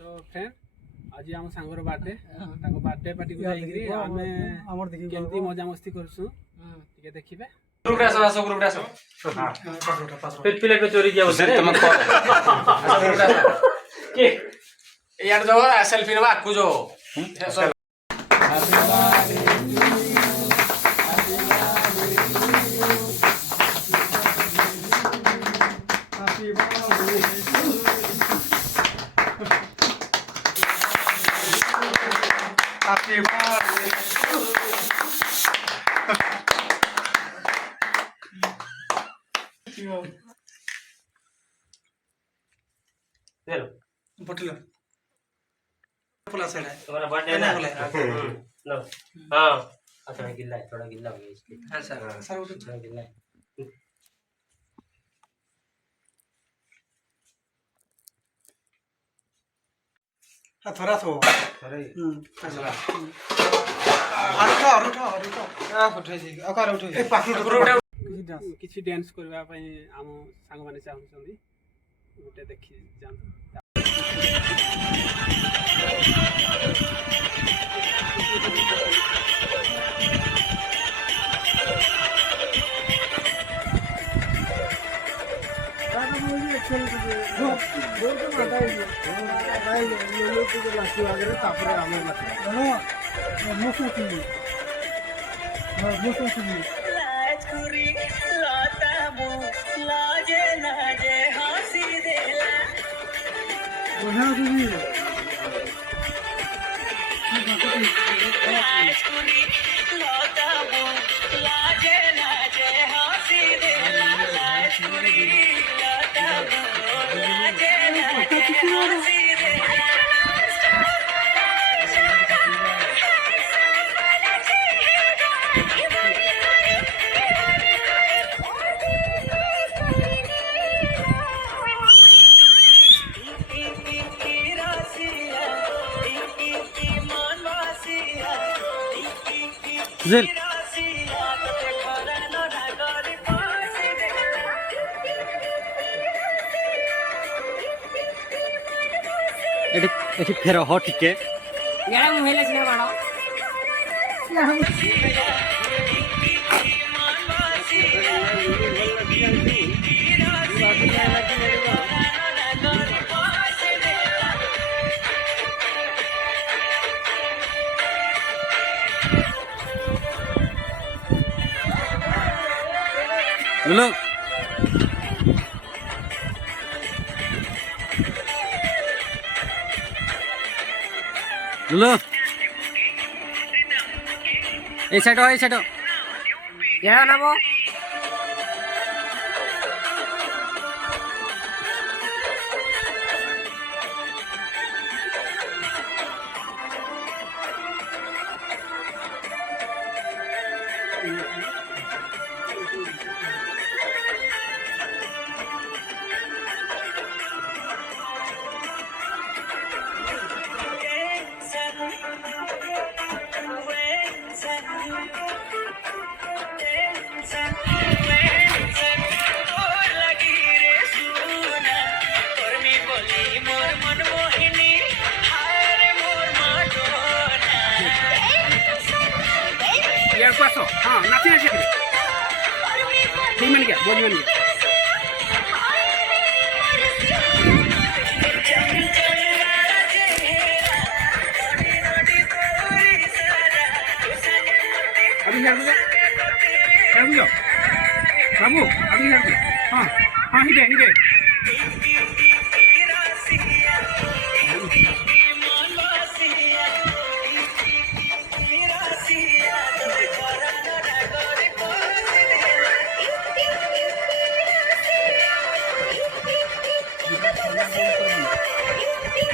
तो फ्रेंड आज आम सांगर बर्थडे बर्थडे पार्टी को जाइकरी आमे केमती मजा मस्ती करसु टिके देखिबे ग्रुप रे सब ग्रुप रे सब फिर प्लेट में चोरी किया उसने तुम के यार जो सेल्फी नवा आकु जो Happy birthday. चलो बोतल फुला साइड है तुम्हारा बर्थडे ना नो हां थोड़ा गिल्ला हो गया इसलिए हां सर थोड़ा गिल्ला है हां थोड़ा सो अरे चला अरुठा आ उठाई जी अकार उठाई ए पाखुड़ ग्रुप रे किछि डांस करबा पई हम सांग माने चाहुछंदी गोटे देखि जान जेल एठी फेर हो ठीक है यार मोबाइल से बाड़ो लो लो ए साइड यार ना वो यार पासो हां नाची नाची ठीक मन गया बोल मन गया अभी यार जाओ बाबू अभी यार हां हां हिडे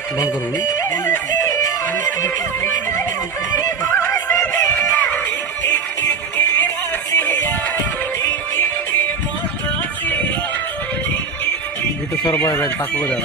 बंद करो नी गीत सर्व ताको जा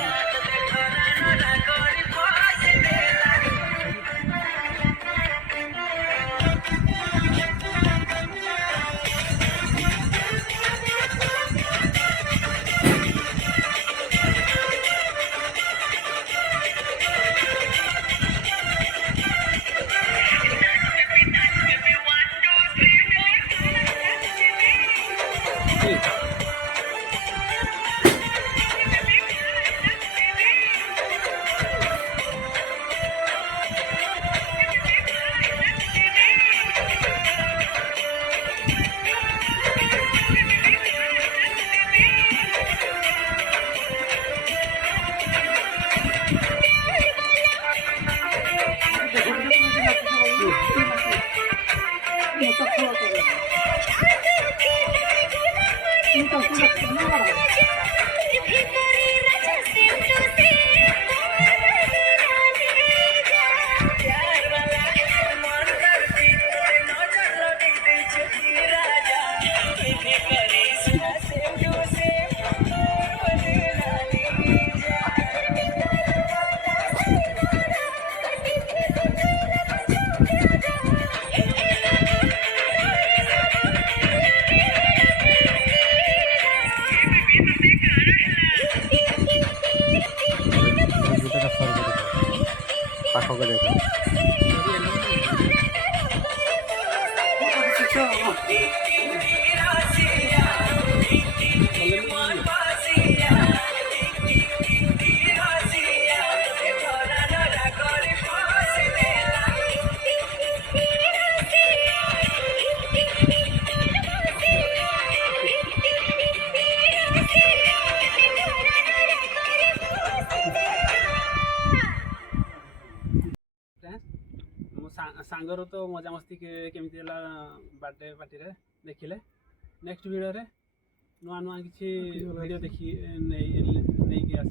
ପାଖକୁ ଦେଖ। ମୋ ସାଙ୍ଗର ତ ମଜାମସ୍ତି କେମିତି ହେଲା ବାର୍ଥଡେ ପାର୍ଟିରେ ଦେଖିଲେ। ନେକ୍ସଟ ଭିଡ଼ିଓରେ ନୂଆ ନୂଆ କିଛି ଭିଡ଼ିଓ ନେଇକି ଆସିବି।